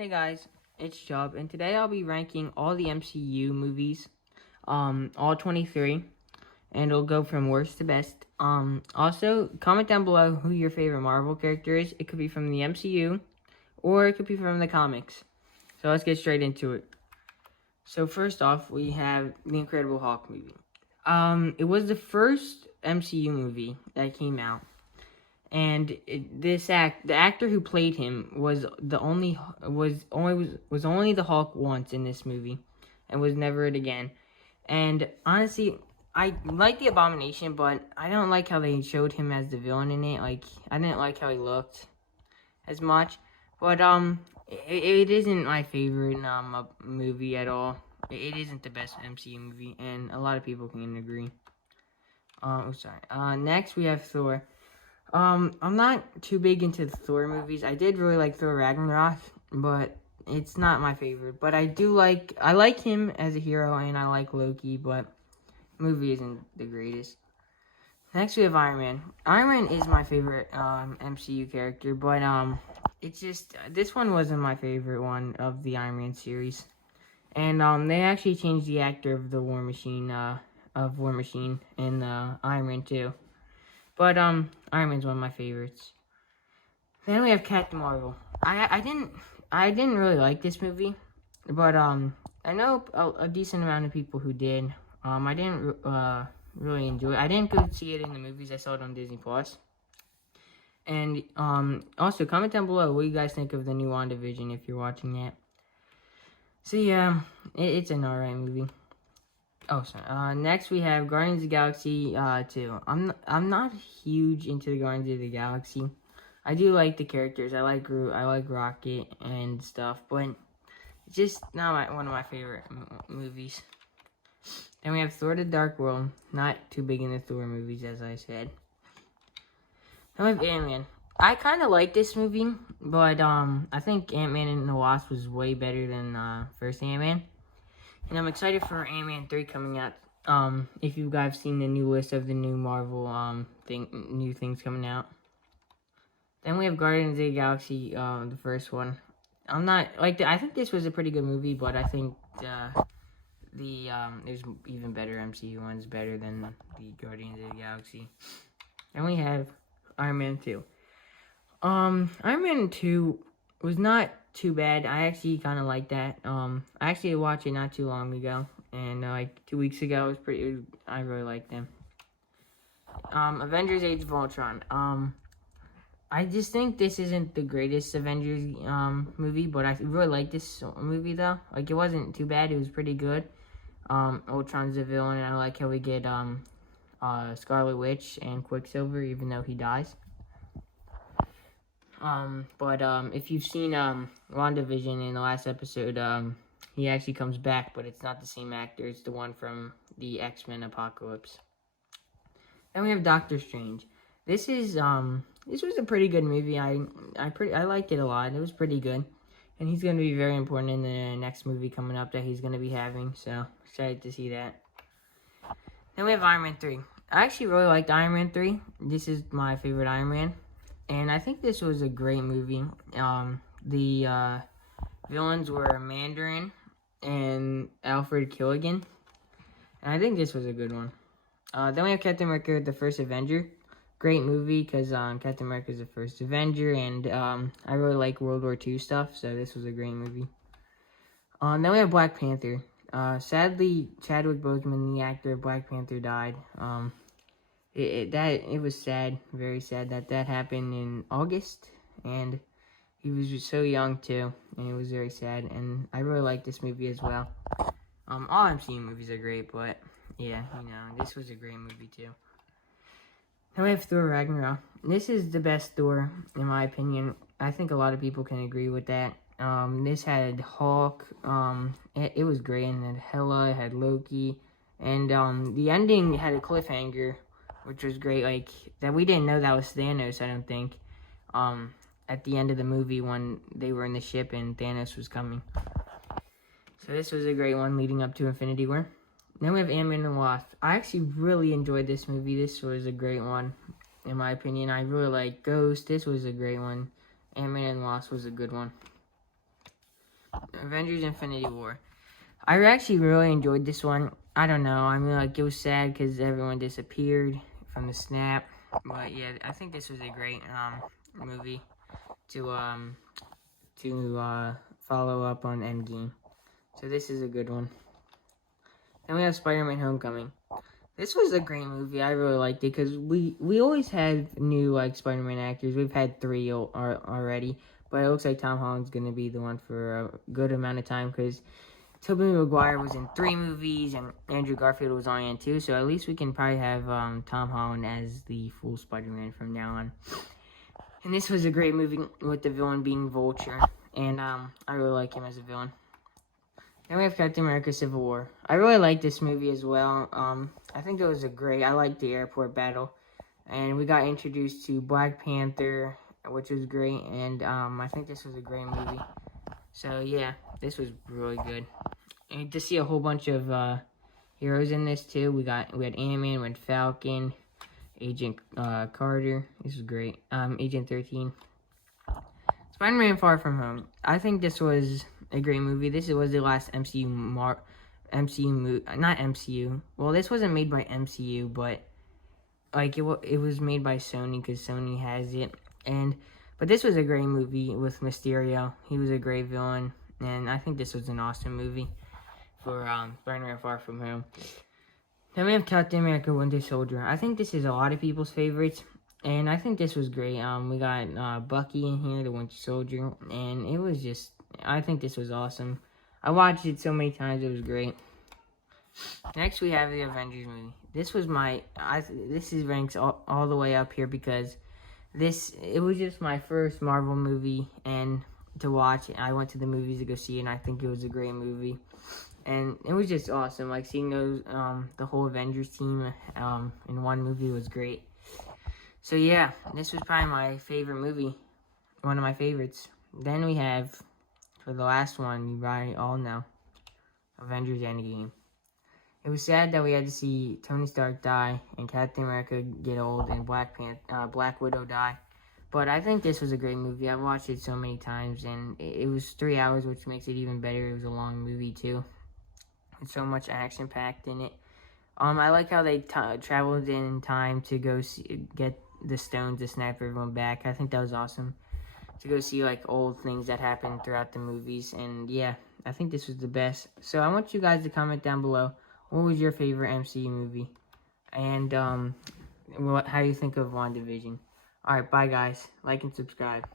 Hey guys, it's Chubb, and today I'll be ranking all the MCU movies, all 23, and it'll go from worst to best. Also, comment down below who your favorite Marvel character is. It could be from the MCU, or it could be from the comics. So let's get straight into it. So first off, we have the Incredible Hulk movie. It was the first MCU movie that came out. And the actor who played him was only the Hulk once in this movie, and was never it again. And honestly, I like the Abomination, but I don't like how they showed him as the villain in it. Like, I didn't like how he looked as much. But it isn't my favorite movie at all. It isn't the best MCU movie, and a lot of people can agree. Next we have Thor. I'm not too big into the Thor movies. I did really like Thor Ragnarok, but it's not my favorite. But I like him as a hero, and I like Loki, but the movie isn't the greatest. Next we have Iron Man. Iron Man is my favorite MCU character, but it's just this one wasn't my favorite one of the Iron Man series. And they actually changed the actor of the War Machine in Iron Man 2. But Iron Man's one of my favorites. Then we have Captain Marvel. I didn't really like this movie, but I know a decent amount of people who did. I didn't really enjoy it. I didn't go see it in the movies. I saw it on Disney Plus. And also comment down below what you guys think of the new WandaVision if you're watching that. So yeah, it's an alright movie. Oh, sorry. Next we have Guardians of the Galaxy 2. I'm not huge into the Guardians of the Galaxy. I do like the characters. I like Groot. I like Rocket and stuff, but it's just not one of my favorite movies. Then we have Thor: The Dark World. Not too big in the Thor movies, as I said. Then we have Ant-Man. I kind of like this movie, but I think Ant-Man and the Wasp was way better than first Ant-Man. And I'm excited for Ant-Man 3 coming out. If you guys seen the new list of the new Marvel new things coming out. Then we have Guardians of the Galaxy, the first one. I'm not like I think this was a pretty good movie, but I think there's even better MCU ones better than the Guardians of the Galaxy. Then we have Iron Man 2. Iron Man 2 was not too bad. I actually kind of like that. I actually watched it not too long ago, and like 2 weeks ago, I really liked them. Avengers: Age of Ultron. I just think this isn't the greatest Avengers movie, but I really like this movie though. Like, it wasn't too bad. It was pretty good. Ultron's a villain, and I like how we get Scarlet Witch and Quicksilver, even though he dies. But if you've seen WandaVision in the last episode, he actually comes back, but it's not the same actor. It's the one from the X-Men Apocalypse. Then we have Doctor Strange. This was a pretty good movie. I liked it a lot. It was pretty good, and he's going to be very important in the next movie coming up that he's going to be having. So excited to see that. Then we have Iron Man 3. I actually really liked Iron Man 3. This is my favorite Iron Man. And I think this was a great movie. The villains were Mandarin and Alfred Killigan. And I think this was a good one. Then we have Captain America: The First Avenger. Great movie because Captain America is the first Avenger. And I really like World War II stuff. So this was a great movie. Then we have Black Panther. Sadly, Chadwick Boseman, the actor of Black Panther, died. It was sad, very sad that happened in August, and he was just so young too, and it was very sad. And I really like this movie as well. All MCU movies are great, but yeah, this was a great movie too. Then we have Thor Ragnarok. This is the best Thor in my opinion. I think a lot of people can agree with that. This had Hulk. It was great, and it had Hela, it had Loki, and the ending had a cliffhanger, which was great. Like, that we didn't know that was Thanos, I don't think. At the end of the movie when they were in the ship and Thanos was coming. So this was a great one leading up to Infinity War. Then we have Ant-Man and the Wasp. I actually really enjoyed this movie. This was a great one, in my opinion. I really like Ghost. This was a great one. Ant-Man and the Wasp was a good one. Avengers Infinity War. I actually really enjoyed this one. I don't know. I mean, like, it was sad because everyone disappeared from the snap. But yeah, I think this was a great movie to follow up on Endgame. So this is a good one. Then we have Spider-Man Homecoming. This was a great movie. I really liked it because we always had new like Spider-Man actors. We've had 3 already, but it looks like Tom Holland's gonna be the one for a good amount of time because Tobey Maguire was in 3 movies and Andrew Garfield was only in 2. So at least we can probably have Tom Holland as the full Spider-Man from now on. And this was a great movie with the villain being Vulture, and I really like him as a villain. Then we have Captain America Civil War. I really like this movie as well. I think it was I liked the airport battle. And we got introduced to Black Panther, which was great. And I think this was a great movie. So yeah, this was really good. And to see a whole bunch of heroes in this too. We had Ant-Man, we had Falcon, Agent Carter. This was great. Agent 13. Spider-Man Far From Home. I think this was a great movie. This was the last MCU not MCU. Well, this wasn't made by MCU, but like it was made by Sony because Sony has it. But this was a great movie with Mysterio. He was a great villain, and I think this was an awesome movie for Spider-Man Far From Home. Then we have Captain America Winter Soldier. I think this is a lot of people's favorites. And I think this was great. We got Bucky in here, the Winter Soldier, and it was just, I think this was awesome. I watched it so many times, it was great. Next, we have the Avengers movie. This was this ranks all the way up here because it was just my first Marvel movie and to watch. I went to the movies to go see it, and I think it was a great movie. And it was just awesome, like seeing the whole Avengers team in one movie was great. So yeah, this was probably my favorite movie, one of my favorites. Then we have, for the last one, you probably all know, Avengers Endgame. It was sad that we had to see Tony Stark die and Captain America get old and Black Widow die. But I think this was a great movie. I've watched it so many times, and it was 3 hours, which makes it even better. It was a long movie too, and so much action packed in it. I like how they traveled in time to go get the stones to snap everyone back. I think that was awesome to go see like old things that happened throughout the movies. And yeah, I think this was the best. So I want you guys to comment down below, what was your favorite MCU movie, and how you think of WandaVision. Alright, bye guys. Like and subscribe.